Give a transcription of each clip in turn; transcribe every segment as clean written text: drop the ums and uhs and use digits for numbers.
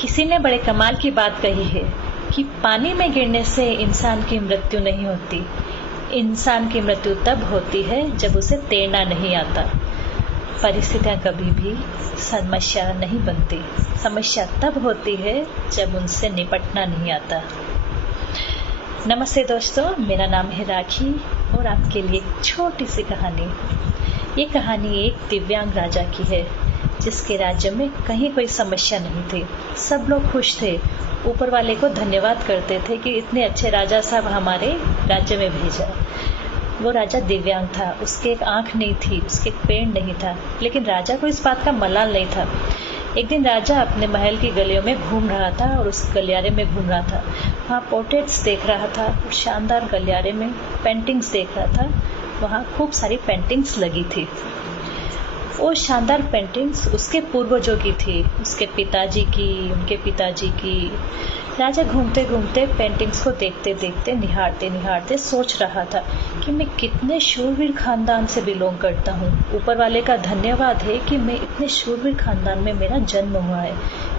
किसी ने बड़े कमाल की बात कही है कि पानी में गिरने से इंसान की मृत्यु नहीं होती। इंसान की मृत्यु तब होती है जब उसे तैरना नहीं आता। परिस्थितियां कभी भी समस्या नहीं बनती। समस्या तब होती है जब उनसे निपटना नहीं आता। नमस्ते दोस्तों, मेरा नाम है राखी और आपके लिए एक छोटी सी कहानी। ये कहानी एक दिव्यांग राजा की है जिसके राज्य में कहीं कोई समस्या नहीं थी। सब लोग खुश थे, ऊपर वाले को धन्यवाद करते थे कि इतने अच्छे राजा साहब हमारे राज्य में भेजा। वो राजा दिव्यांग था, उसके एक आंख नहीं थी, उसके एक पैर नहीं था, लेकिन राजा को इस बात का मलाल नहीं था। एक दिन राजा अपने महल की गलियों में घूम रहा था और उस गलियारे में घूम रहा था। वहाँ पोर्ट्रेट्स देख रहा था और शानदार गलियारे में पेंटिंग्स देख रहा था। वहाँ खूब सारी पेंटिंग्स लगी थी। वो शानदार पेंटिंग्स उसके पूर्वजों की थी, उसके पिताजी की, उनके पिताजी की। राजा घूमते घूमते पेंटिंग्स को देखते देखते, निहारते निहारते सोच रहा था कि मैं कितने शूरवीर खानदान से बिलोंग करता हूँ। ऊपर वाले का धन्यवाद है कि मैं इतने शूरवीर खानदान में मेरा जन्म हुआ है।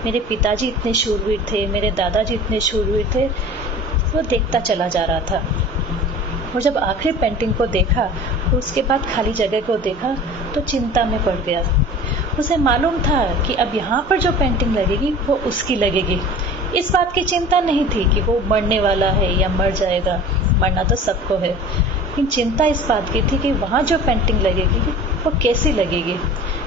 मेरे पिताजी इतने शूरवीर थे, मेरे दादाजी इतने शूरवीर थे। वो देखता चला जा रहा था और जब आखिरी पेंटिंग को देखा तो उसके बाद खाली जगह को देखा तो चिंता में पड़ गया। उसे मालूम था कि अब यहाँ पर जो पेंटिंग लगेगी वो उसकी लगेगी। इस बात की चिंता नहीं थी कि वो मरने वाला है या मर जाएगा, मरना तो सबको है, लेकिन चिंता इस बात की थी कि वहाँ जो पेंटिंग लगेगी वो कैसी लगेगी।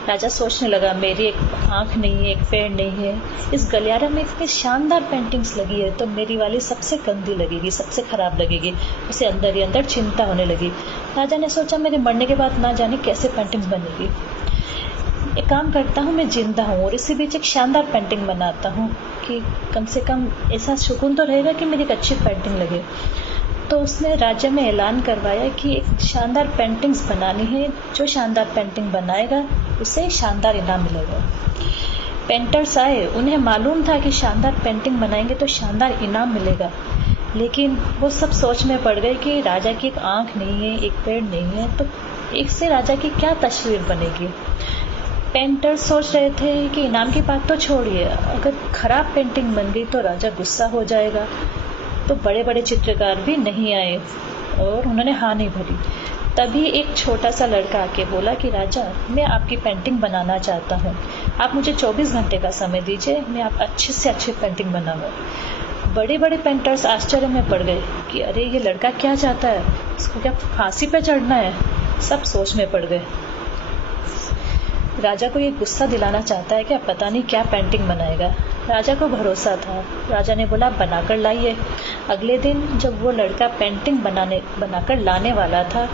राजा सोचने लगा, मेरी एक आंख नहीं है, एक पैर नहीं है, इस गलियारे में इतनी शानदार पेंटिंग्स लगी है तो मेरी वाली सबसे गंदी लगेगी, सबसे खराब लगेगी। उसे अंदर ही अंदर चिंता होने लगी। राजा ने सोचा, मेरे मरने के बाद ना जाने कैसे पेंटिंग्स बनेगी। एक काम करता हूँ, मैं जिंदा हूँ और इसी बीच एक शानदार पेंटिंग बनाता हूँ कि कम से कम ऐसा सुकून तो रहेगा कि मेरी एक अच्छी पेंटिंग लगे। तो उसने राज्य में ऐलान करवाया कि एक शानदार पेंटिंग्स बनानी है, जो शानदार पेंटिंग बनाएगा उसे शानदार इनाम मिलेगा। पेंटर्स आए, उन्हें मालूम था कि शानदार पेंटिंग बनाएंगे तो शानदार इनाम मिलेगा, लेकिन वो सब सोच में पड़ गए कि राजा की एक आंख नहीं है, एक पैर नहीं है, तो इससे राजा की क्या तस्वीर बनेगी। पेंटर सोच रहे थे कि इनाम की बात तो छोड़िए, अगर खराब पेंटिंग बन गई तो राजा गुस्सा हो जाएगा। तो बड़े बड़े चित्रकार भी नहीं आए और उन्होंने हाँ नहीं भरी। तभी एक छोटा सा लड़का आके बोला कि राजा, मैं आपकी पेंटिंग बनाना चाहता हूँ, आप मुझे 24 घंटे का समय दीजिए, मैं आप अच्छे से अच्छी पेंटिंग बनाऊंगा। बड़े बड़े पेंटर्स आश्चर्य में पड़ गए कि अरे ये लड़का क्या चाहता है, इसको क्या फांसी पे चढ़ना है। सब सोच में पड़ गए। राजा को ये गुस्सा दिलाना चाहता है क्या, पता नहीं क्या पेंटिंग बनाएगा। राजा को भरोसा था। राजा ने बोला, बनाकर लाइए। अगले दिन जब वो लड़का पेंटिंग बनाकर लाने वाला था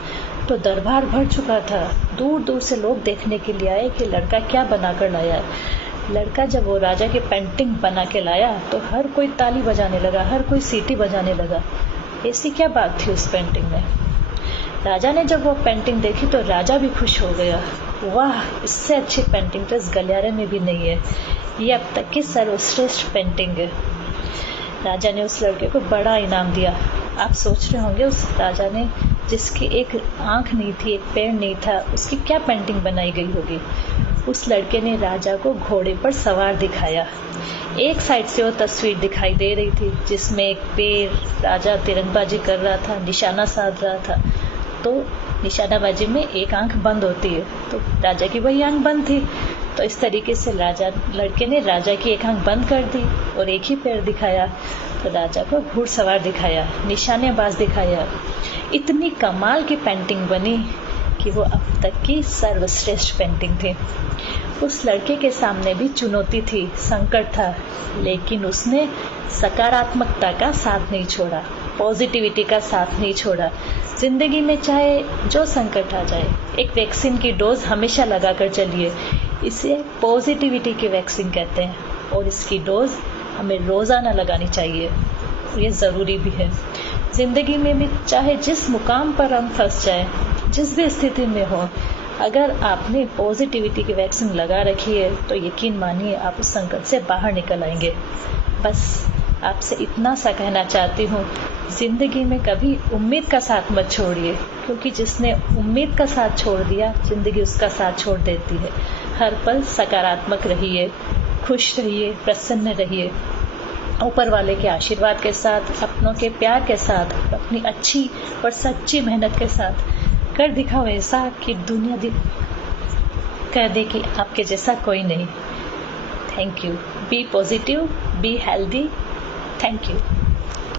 तो दरबार भर चुका था। दूर दूर से लोग देखने के लिए आए कि लड़का क्या बनाकर लाया है। लड़का जब वो राजा की पेंटिंग बना के लाया तो हर कोई ताली बजाने लगा, हर कोई सीटी बजाने लगा। ऐसी क्या बात थी उस पेंटिंग में। राजा ने जब वो पेंटिंग देखी तो राजा भी खुश हो गया। वाह, इससे अच्छी पेंटिंग तो इस गलियारे में भी नहीं है, ये अब तक की सर्वश्रेष्ठ पेंटिंग है। राजा ने उस लड़के को बड़ा इनाम दिया। आप सोच रहे होंगे उस राजा ने जिसकी एक आंख नहीं थी, एक पैर नहीं था, उसकी क्या पेंटिंग बनाई गई होगी। उस लड़के ने राजा को घोड़े पर सवार दिखाया। एक साइड से वो तस्वीर दिखाई दे रही थी जिसमें एक पैर, राजा तीरंदाजी कर रहा था, निशाना साध रहा था। तो निशानाबाजी में एक आंख बंद होती है, तो राजा की वही आंख बंद थी। तो इस तरीके से लड़के ने राजा की एक आंख बंद कर दी और एक ही पैर दिखाया। तो राजा को घुड़सवार दिखाया, निशानेबाज दिखाया। इतनी कमाल की पेंटिंग बनी कि वो अब तक की सर्वश्रेष्ठ पेंटिंग थी। उस लड़के के सामने भी चुनौती थी, संकट था, लेकिन उसने सकारात्मकता का साथ नहीं छोड़ा, पॉजिटिविटी का साथ नहीं छोड़ा। जिंदगी में चाहे जो संकट आ जाए, एक वैक्सीन की डोज हमेशा लगाकर चलिए। इसे पॉजिटिविटी की वैक्सीन कहते हैं और इसकी डोज हमें रोजाना लगानी चाहिए। ये ज़रूरी भी है। जिंदगी में भी चाहे जिस मुकाम पर हम फंस जाए, जिस भी स्थिति में हो, अगर आपने पॉजिटिविटी की वैक्सीन लगा रखी है तो यकीन मानिए आप उस संकट से बाहर निकल आएंगे। बस आपसे इतना सा कहना चाहती हूँ, जिंदगी में कभी उम्मीद का साथ मत छोड़िए, क्योंकि जिसने उम्मीद का साथ छोड़ दिया, जिंदगी उसका साथ छोड़ देती है। हर पल सकारात्मक रहिए, खुश रहिए, प्रसन्न रहिए, ऊपर वाले के आशीर्वाद के साथ, अपनों के प्यार के साथ, अपनी अच्छी और सच्ची मेहनत के साथ कर दिखाओ ऐसा कि दुनिया कह दे कि आपके जैसा कोई नहीं। Thank you. Be positive, be healthy. Thank you.